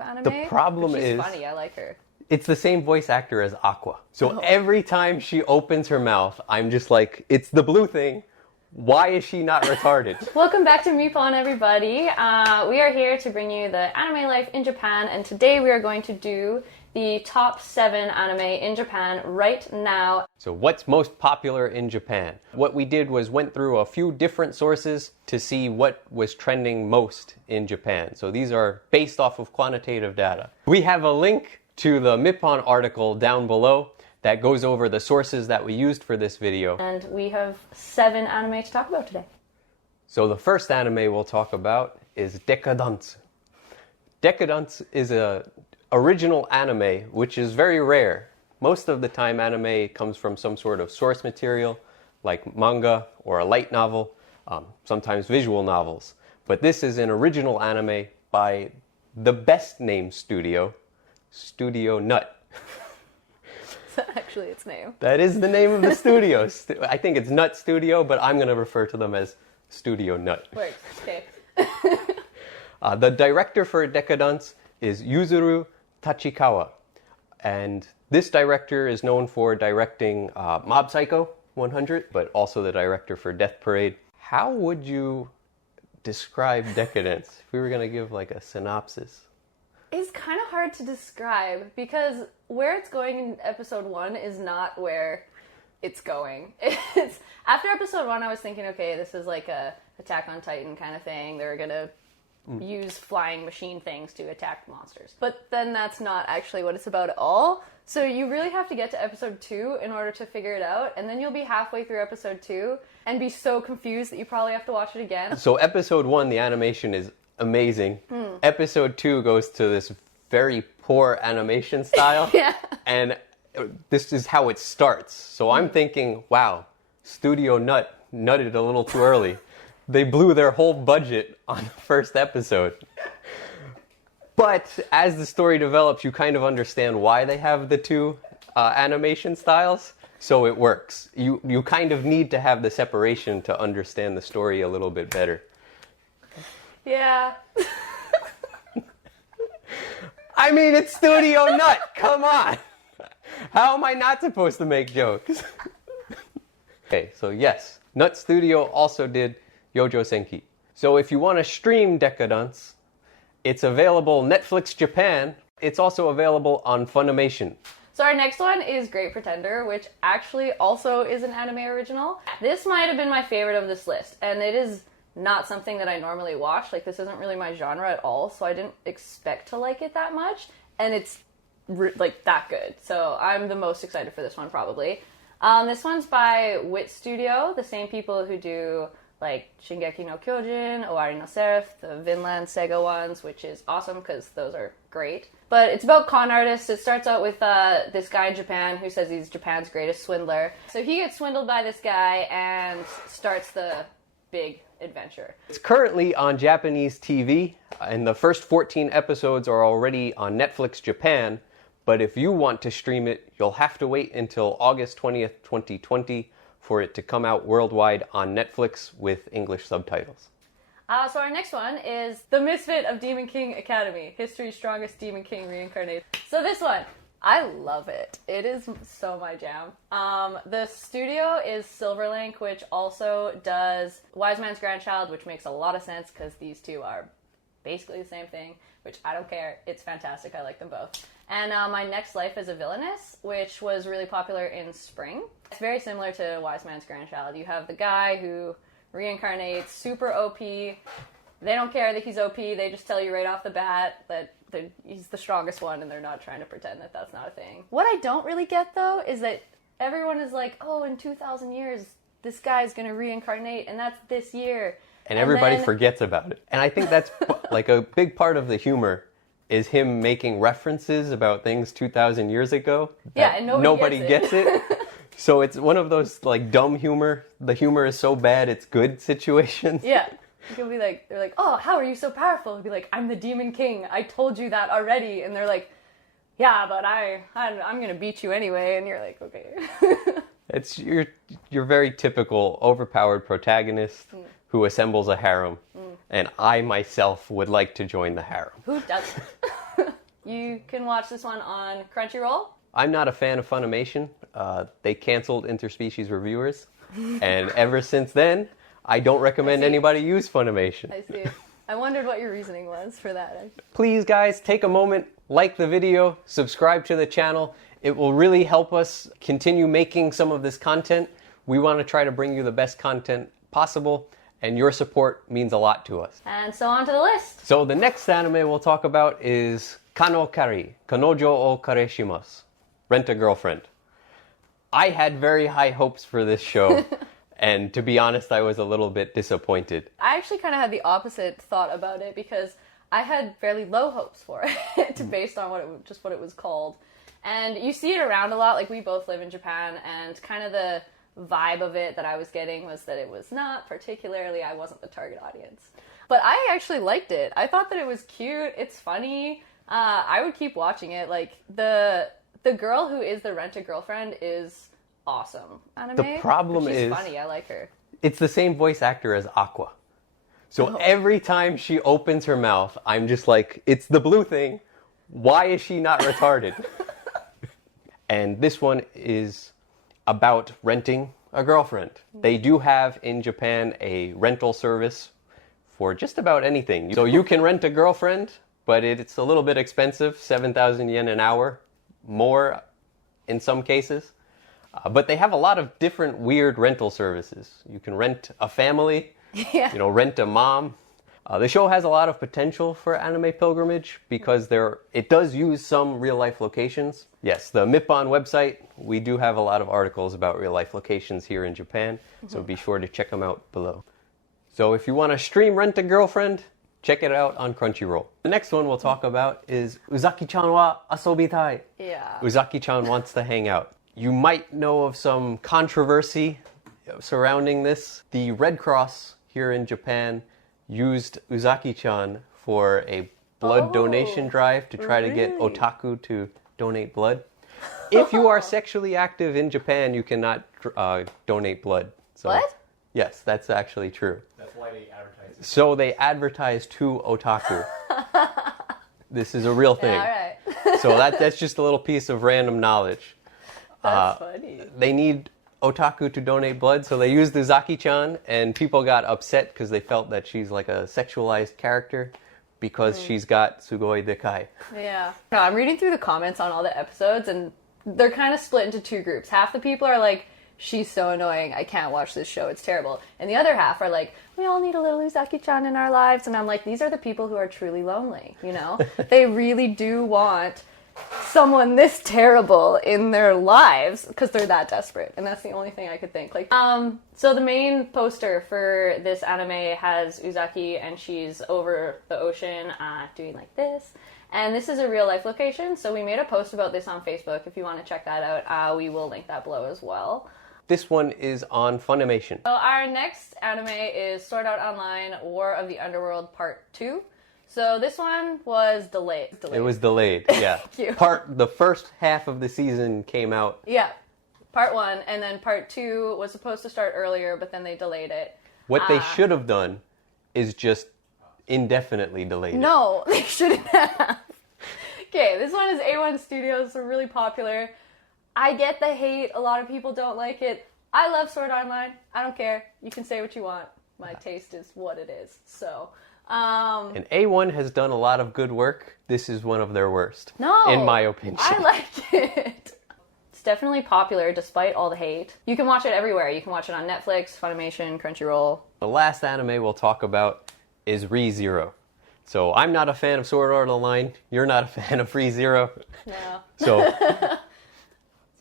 anime. The problem she's is funny. I like her. It's the same voice actor as Aqua. So every time she opens her mouth, I'm just like, it's the blue thing. Why is she not retarded? Welcome back to Meepon, everybody. We are here to bring you the anime life in Japan, and today we are going to do the top 7 anime in Japan right now. So what's most popular in Japan? What we did was went through a few different sources to see what was trending most in Japan. So these are based off of quantitative data. We have a link to the Mippon article down below that goes over the sources that we used for this video. And we have 7 anime to talk about today. So the first anime we'll talk about is DECA-DENCE. DECA-DENCE is a original anime, which is very rare. Most of the time anime comes from some sort of source material, like manga or a light novel, sometimes visual novels. But this is an original anime by the best named studio, Studio Nut. Is that actually its name? That is the name of the studio. I think it's Nut Studio, but I'm going to refer to them as Studio Nut. Works, okay. The director for DECA-DENCE is Yuzuru Tachikawa. And this director is known for directing Mob Psycho 100, but also the director for Death Parade. How would you describe DECA-DENCE if we were going to give like a synopsis? It's kind of hard to describe because where it's going in episode 1 is not where it's going. It's after episode 1 I was thinking, okay, this is like a Attack on Titan kind of thing. They're gonna use flying machine things to attack monsters. But then that's not actually what it's about at all. So you really have to get to episode 2 in order to figure it out, and then you'll be halfway through episode 2 and be so confused that you probably have to watch it again. So episode 1, the animation is amazing. Episode 2 goes to this very poor animation style. Yeah. And this is how it starts. So I'm thinking, wow, Studio Nut nutted a little too early. They blew their whole budget on the first episode. But as the story develops, you kind of understand why they have the two animation styles. So it works. You kind of need to have the separation to understand the story a little bit better. Yeah. I mean, it's Studio Nut. Come on. How am I not supposed to make jokes? Okay, so yes, Nut Studio also did Yojo Senki. So if you want to stream DECA-DENCE, it's available Netflix Japan. It's also available on Funimation. So our next one is Great Pretender, which actually also is an anime original. This might have been my favorite of this list, and it is not something that I normally watch. Like, this isn't really my genre at all, so I didn't expect to like it that much, and it's like that good. So I'm the most excited for this one probably. This one's by Wit Studio, the same people who do like Shingeki no Kyojin, Owari no Seraph, the Vinland Saga ones, which is awesome because those are great. But it's about con artists. It starts out with this guy in Japan who says he's Japan's greatest swindler. So he gets swindled by this guy and starts the big adventure. It's currently on Japanese TV, and the first 14 episodes are already on Netflix Japan. But if you want to stream it, you'll have to wait until August 20th, 2020 for it to come out worldwide on Netflix with English subtitles. So our next one is The Misfit of Demon King Academy, history's strongest Demon King reincarnated. So this one, I love it. It is so my jam. The studio is Silverlink, which also does Wise Man's Grandchild, which makes a lot of sense because these two are basically the same thing, which I don't care. It's fantastic. I like them both. And My Next Life as a Villainess, which was really popular in spring. It's very similar to Wise Man's Grandchild. You have the guy who reincarnates, super OP. They don't care that he's OP. They just tell you right off the bat that he's the strongest one, and they're not trying to pretend that that's not a thing. What I don't really get, though, is that everyone is like, oh, in 2,000 years, this guy's going to reincarnate, and that's this year. And everybody forgets about it. And I think that's like a big part of the humor is him making references about things 2,000 years ago. Yeah, and nobody gets it. So it's one of those like dumb humor. The humor is so bad it's good situations. Yeah. You can be like, they're like, oh, how are you so powerful? You'll be like, I'm the Demon King. I told you that already. And they're like, yeah, but I'm going to beat you anyway. And you're like, okay. It's you're very typical overpowered protagonist who assembles a harem. And I myself would like to join the harem. Who doesn't? You can watch this one on Crunchyroll. I'm not a fan of Funimation. They canceled interspecies reviewers. And ever since then, I don't recommend anybody use Funimation. I see. I wondered what your reasoning was for that. Please, guys, take a moment, like the video, subscribe to the channel. It will really help us continue making some of this content. We want to try to bring you the best content possible, and your support means a lot to us. And so on to the list. So the next anime we'll talk about is Kano Kari, Kanojo o Kare Shimasu, Rent a Girlfriend. I had very high hopes for this show, and to be honest, I was a little bit disappointed. I actually kind of had the opposite thought about it because I had fairly low hopes for it based on what it was called. And you see it around a lot, like we both live in Japan, and kind of the vibe of it that I was getting was that it was not particularly, I wasn't the target audience. But I actually liked it. I thought that it was cute, it's funny, I would keep watching it. Like, the girl who is the Rent-A-Girlfriend is awesome. Anime. The problem she's is funny, I like her. It's the same voice actor as Aqua. So every time she opens her mouth, I'm just like, it's the blue thing. Why is she not retarded? And this one is about renting a girlfriend. They do have in Japan a rental service for just about anything. So you can rent a girlfriend, but it's a little bit expensive, 7,000 yen an hour, more in some cases. But they have a lot of different weird rental services. You can rent a family, rent a mom. The show has a lot of potential for anime pilgrimage because it does use some real-life locations. Yes, the Mippon website, we do have a lot of articles about real-life locations here in Japan, so be sure to check them out below. So if you want to stream Rent a Girlfriend, check it out on Crunchyroll. The next one we'll talk about is Uzaki-chan wa asobitai. Yeah. Uzaki-chan wants to hang out. You might know of some controversy surrounding this. The Red Cross here in Japan used Uzaki-chan for a blood donation drive to try to get otaku to donate blood. If you are sexually active in Japan, you cannot donate blood. So, what? Yes, that's actually true. That's why they advertise it. So they advertise to otaku. This is a real thing. Yeah, all right. So that's just a little piece of random knowledge. That's funny. They need otaku to donate blood, so they used Uzaki-chan, and people got upset because they felt that she's like a sexualized character because she's got sugoi dekai. Yeah. No, I'm reading through the comments on all the episodes, and they're kind of split into two groups. Half the people are like, she's so annoying, I can't watch this show, it's terrible. And the other half are like, we all need a little Uzaki-chan in our lives. And I'm like, these are the people who are truly lonely, you know? They really do want someone this terrible in their lives because they're that desperate, and that's the only thing I could think. So the main poster for this anime has Uzaki, and she's over the ocean doing like this, and this is a real life location. So we made a post about this on Facebook. If you want to check that out, we will link that below as well. This one is on Funimation. So our next anime is Sword Art Online: War of the Underworld Part 2. So this one was delayed. It was delayed, yeah. Thank you. The first half of the season came out. Yeah, Part 1, and then Part 2 was supposed to start earlier, but then they delayed it. What they should have done is just indefinitely delayed it. No, they shouldn't have. Okay, this one is A1 Studios, so really popular. I get the hate, a lot of people don't like it. I love Sword Art Online, I don't care. You can say what you want. My taste is what it is, so... And A1 has done a lot of good work. This is one of their worst. No, in my opinion. I like it. It's definitely popular despite all the hate. You can watch it everywhere. You can watch it on Netflix, Funimation, Crunchyroll. The last anime we'll talk about is Re:Zero. So I'm not a fan of Sword Art Online. You're not a fan of Re:Zero. No. So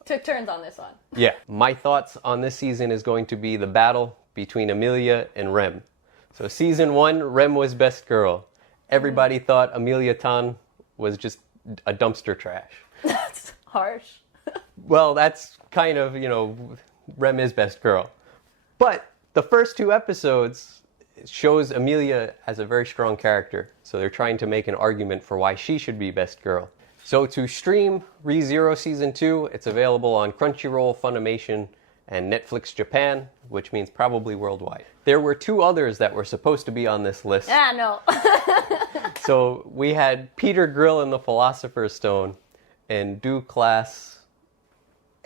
took turns on this one. Yeah, my thoughts on this season is going to be the battle between Amelia and Rem. So season 1, Rem was best girl. Everybody thought Amelia Tan was just a dumpster trash. That's harsh. Well, that's kind of, Rem is best girl. But the first 2 episodes shows Amelia as a very strong character. So they're trying to make an argument for why she should be best girl. So to stream Re:Zero Season 2, it's available on Crunchyroll, Funimation, and Netflix Japan, which means probably worldwide. There were 2 others that were supposed to be on this list. Yeah, no. So we had Peter Grill and the Philosopher's Stone and Do Class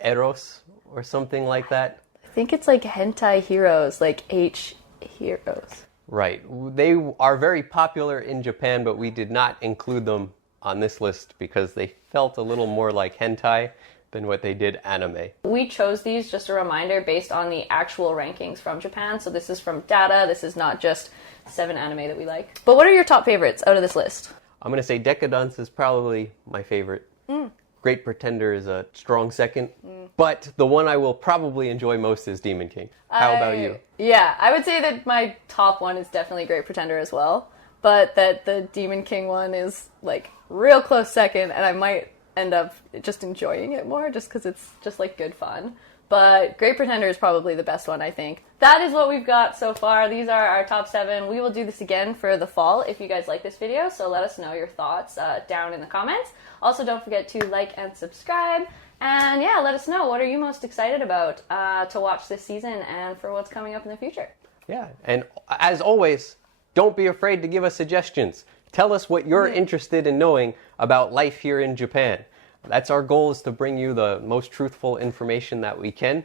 Eros or something like that. I think it's like hentai heroes, like H heroes. Right. They are very popular in Japan, but we did not include them on this list because they felt a little more like hentai than what they did anime. We chose these, just a reminder, based on the actual rankings from Japan. So this is from data. This is not just 7 anime that we like. But what are your top favorites out of this list? I'm going to say DECA-DENCE is probably my favorite. Great Pretender is a strong second. But the one I will probably enjoy most is Demon King. How about you? Yeah, I would say that my top one is definitely Great Pretender as well. But that the Demon King one is like real close second, and I might end up just enjoying it more just because it's just like good fun. But Great Pretender is probably the best one, I think. That is what we've got so far. These are our top 7. We will do this again for the fall if you guys like this video, so let us know your thoughts down in the comments. Also, don't forget to like and subscribe. And yeah, let us know, what are you most excited about to watch this season and for what's coming up in the future? Yeah, and as always, don't be afraid to give us suggestions. Tell us what you're interested in knowing about life here in Japan. That's our goal, is to bring you the most truthful information that we can.